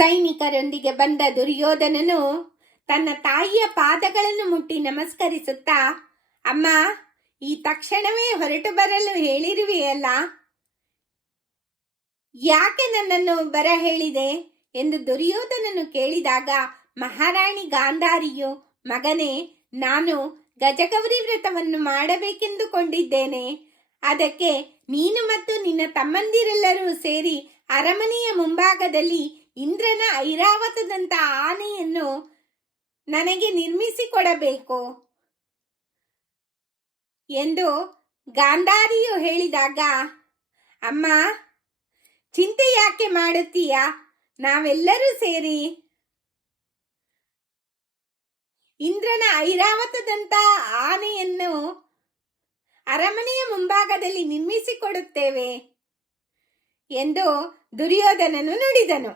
ಸೈನಿಕರೊಂದಿಗೆ ಬಂದ ದುರ್ಯೋಧನನು ತನ್ನ ತಾಯಿಯ ಪಾದಗಳನ್ನು ಮುಟ್ಟಿ ನಮಸ್ಕರಿಸುತ್ತಾ, ಅಮ್ಮ, ಈ ತಕ್ಷಣವೇ ಹೊರಟು ಬರಲು ಹೇಳಿರುವೆಯಲ್ಲ, ಯಾಕೆ ನನ್ನನ್ನು ಬರ ಹೇಳಿದೆ ಎಂದು ದುರ್ಯೋಧನನು ಕೇಳಿದಾಗ ಮಹಾರಾಣಿ ಗಾಂಧಾರಿಯು, ಮಗನೇ, ನಾನು ಗಜಗೌರಿ ವ್ರತವನ್ನು ಮಾಡಬೇಕೆಂದುಕೊಂಡಿದ್ದೇನೆ. ಅದಕ್ಕೆ ನೀನು ಮತ್ತು ನಿನ್ನ ತಮ್ಮಂದಿರೆಲ್ಲರೂ ಸೇರಿ ಅರಮನೆಯ ಮುಂಭಾಗದಲ್ಲಿ ಇಂದ್ರನ ಐರಾವತದಂತ ಆನೆಯನ್ನು ನನಗೆ ನಿರ್ಮಿಸಿಕೊಡಬೇಕು ಎಂದು ಗಾಂಧಾರಿಯು ಹೇಳಿದಾಗ, ಅಮ್ಮ, ಚಿಂತೆ ಯಾಕೆ ಮಾಡುತ್ತೀಯ? ನಾವೆಲ್ಲರೂ ಸೇರಿ ಇಂದ್ರನ ಐರಾವತದಂತ ಆನೆಯನ್ನು ಅರಮನೆಯ ಮುಂಭಾಗದಲ್ಲಿ ನಿರ್ಮಿಸಿಕೊಡುತ್ತೇವೆ ಎಂದು ದುರ್ಯೋಧನನು ನುಡಿದನು.